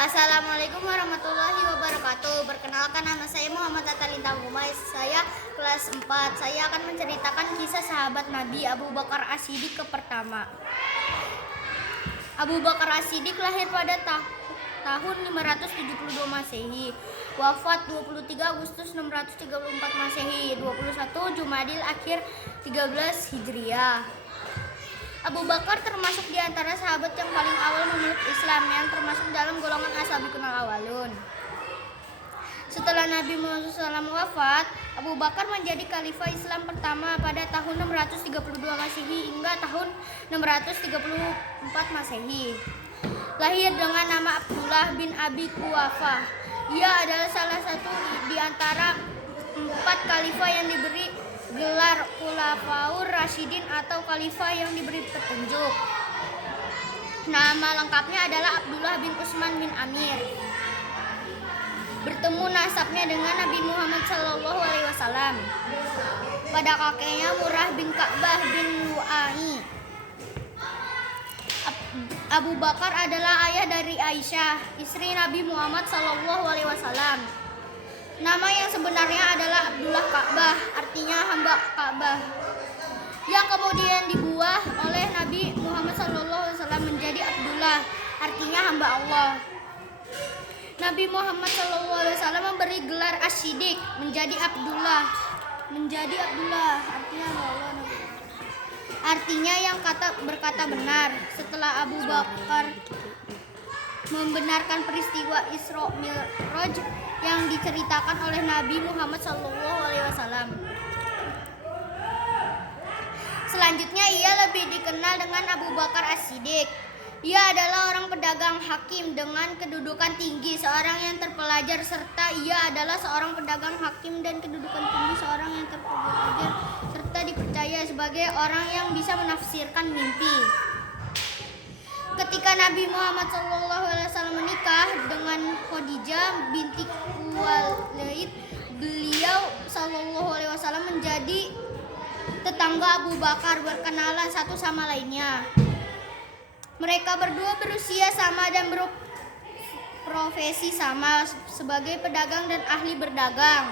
Assalamualaikum warahmatullahi wabarakatuh. Perkenalkan, nama saya Muhammad Atalintang Umais. Saya kelas 4. Saya akan menceritakan kisah sahabat Nabi Abu Bakar As-Siddiq pertama. Abu Bakar As-Siddiq lahir pada tahun 572 Masehi. Wafat 23 Agustus 634 Masehi, 21 Jumadil Akhir 13 Hijriah. Abu Bakar termasuk di antara sahabat yang paling awal memeluk Islam, yang termasuk dalam golongan as-sabiqun al-awwalun. Setelah Nabi Muhammad SAW wafat, Abu Bakar menjadi khalifah Islam pertama pada tahun 632 Masehi hingga tahun 634 Masehi. Lahir dengan nama Abdullah bin Abi Quhafah. Ia adalah salah satu di antara 4 khalifah yang diberi gelar Khulafaur Rasyidin atau khalifah yang diberi petunjuk. Nama lengkapnya adalah Abdullah bin Utsman bin Amir. Bertemu nasabnya dengan Nabi Muhammad SAW pada kakeknya Murrah bin Ka'bah bin Lu'ai. Abu Bakar adalah ayah dari Aisyah, istri Nabi Muhammad SAW. Nama yang sebenarnya adalah Abdullah Ka'bah, artinya hamba Ka'bah, yang kemudian dibuah oleh Nabi Muhammad SAW menjadi Abdullah, artinya hamba Allah. Nabi Muhammad SAW memberi gelar As-Siddiq menjadi Abdullah, artinya hamba Allah. Artinya yang berkata benar. Setelah Abu Bakar membenarkan peristiwa Isra Mi'raj yang diceritakan oleh Nabi Muhammad SAW. Selanjutnya ia lebih dikenal dengan Abu Bakar As-Siddiq. Ia adalah orang pedagang hakim dengan kedudukan tinggi, seorang yang terpelajar, serta ia adalah seorang pedagang hakim dan kedudukan tinggi, seorang yang terpelajar serta dipercaya sebagai orang yang bisa menafsirkan mimpi. Ketika Nabi Muhammad SAW menikah dengan Khadijah binti Khuwailid, beliau SAW menjadi tetangga Abu Bakar, berkenalan satu sama lainnya. Mereka berdua berusia sama dan berprofesi sama sebagai pedagang dan ahli berdagang.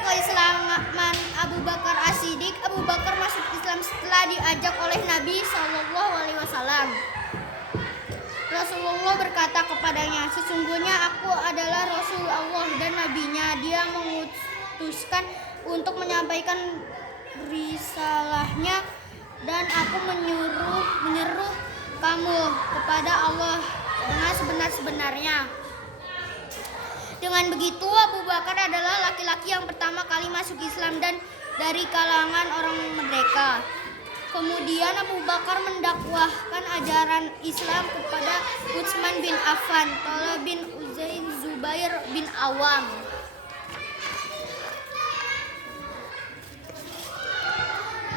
Keislaman Abu Bakar As-Siddiq. Abu Bakar masuk Islam setelah diajak oleh Nabi SAW. Rasulullah berkata kepadanya, "Sesungguhnya aku adalah Rasul Allah dan Nabi-Nya. Dia mengutuskan untuk menyampaikan risalahnya dan aku menyeru kamu kepada Allah dengan sebenar-benarnya." Dengan begitu, Abu Bakar adalah laki-laki yang pertama kali masuk Islam dan dari kalangan orang merdeka. Kemudian Abu Bakar mendakwahkan ajaran Islam kepada Utsman bin Affan, Talha bin Ubaid, Zubair bin Awam,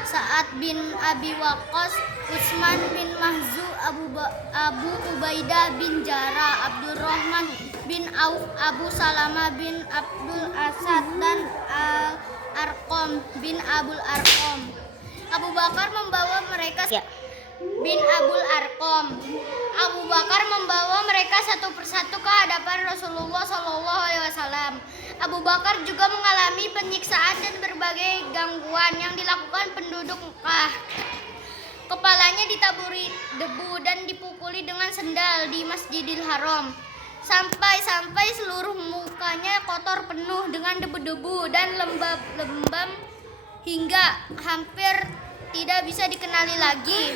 Sa'ad bin Abi Waqqas, Utsman bin Mahzu, Abu Ubaidah bin Jarrah, Abdurrahman bin Auf, Abu Salamah bin Abdul Asad, dan Al-Arqam bin Abul Arqam. Abu Bakar membawa mereka bin Abul Arqam. Abu Bakar membawa mereka satu persatu ke hadapan Rasulullah SAW. Abu Bakar juga mengalami penyiksaan dan berbagai gangguan yang dilakukan penduduk Mekah. Kepalanya ditaburi debu dan dipukuli dengan sendal di Masjidil Haram, sampai seluruh mukanya kotor penuh dengan debu-debu dan lembab hingga hampir tidak bisa dikenali lagi.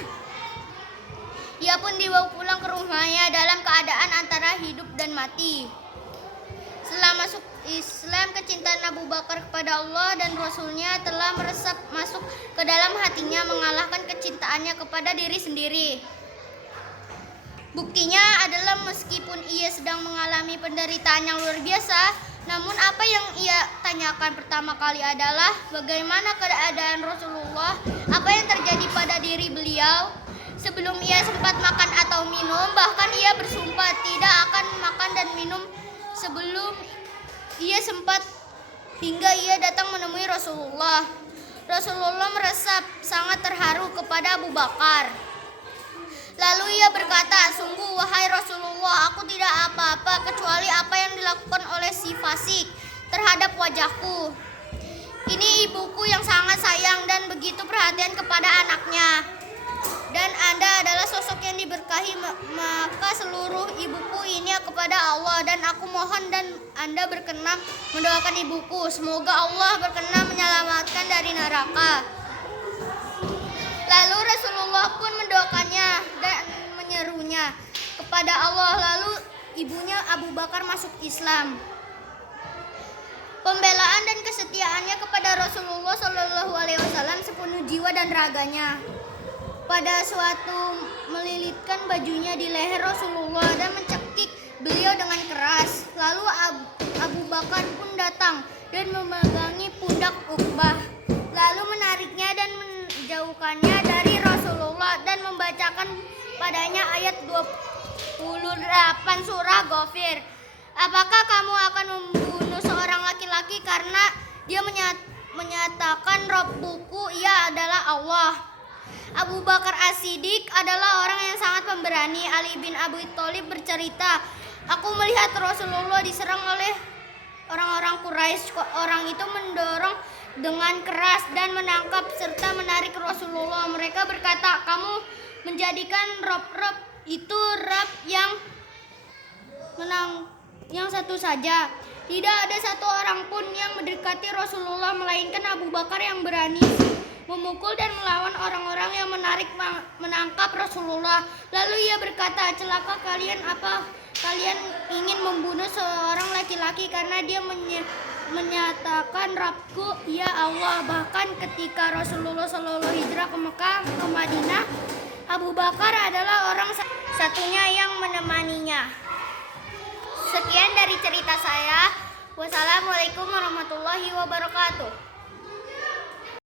Ia pun dibawa pulang ke rumahnya dalam keadaan antara hidup dan mati. Setelah masuk Islam, kecintaan Abu Bakar kepada Allah dan Rasul-Nya telah meresap masuk ke dalam hatinya, mengalahkan kecintaannya kepada diri sendiri. Buktinya adalah meskipun ia sedang mengalami penderitaan yang luar biasa, namun apa yang ia tanyakan pertama kali adalah bagaimana keadaan Rasulullah, apa yang terjadi pada diri beliau. Sebelum ia sempat makan atau minum, bahkan ia bersumpah tidak akan makan dan minum sebelum ia sempat, hingga ia datang menemui Rasulullah. Rasulullah merasa sangat terharu kepada Abu Bakar. Lalu ia berkata, "Sungguh wahai Rasulullah, aku tidak apa asik terhadap wajahku. Ini ibuku yang sangat sayang dan begitu perhatian kepada anaknya. Dan Anda adalah sosok yang diberkahi, maka seluruh ibuku ini kepada Allah. Dan aku mohon dan Anda berkenan mendoakan ibuku. Semoga Allah berkenan menyelamatkan dari neraka. Lalu Rasulullah pun mendoakannya dan menyerunya kepada Allah. Lalu ibunya Abu Bakar masuk Islam. Pembelaan dan kesetiaannya kepada Rasulullah Shallallahu Alaihi Wasallam sepenuh jiwa dan raganya. Pada suatu melilitkan bajunya di leher Rasulullah dan mencekik beliau dengan keras. Lalu Abu Bakar pun datang dan memegangi pundak Uqbah, lalu menariknya dan menjauhkannya dari Rasulullah dan membacakan padanya ayat 28 surah Ghafir. Apakah kamu akan membunuh seorang laki-laki karena dia menyatakan Rabbuku, ia adalah Allah? Abu Bakar As-Siddiq adalah orang yang sangat pemberani. Ali bin Abi Thalib bercerita, aku melihat Rasulullah diserang oleh orang-orang Quraisy. Orang itu mendorong dengan keras dan menangkap serta menarik Rasulullah. Mereka berkata, kamu menjadikan Rob itu Rab yang satu saja. Tidak ada satu orang pun yang mendekati Rasulullah melainkan Abu Bakar yang berani memukul dan melawan orang-orang yang menangkap Rasulullah. Lalu ia berkata, celaka kalian, apa kalian ingin membunuh seorang laki-laki karena dia menyatakan Rabbku, ya Allah? Bahkan ketika Rasulullah Shallallahu hijrah ke Mekah ke Madinah, Abu Bakar adalah orang satunya yang menemaninya. Sekian dari cerita saya. Wassalamualaikum warahmatullahi wabarakatuh.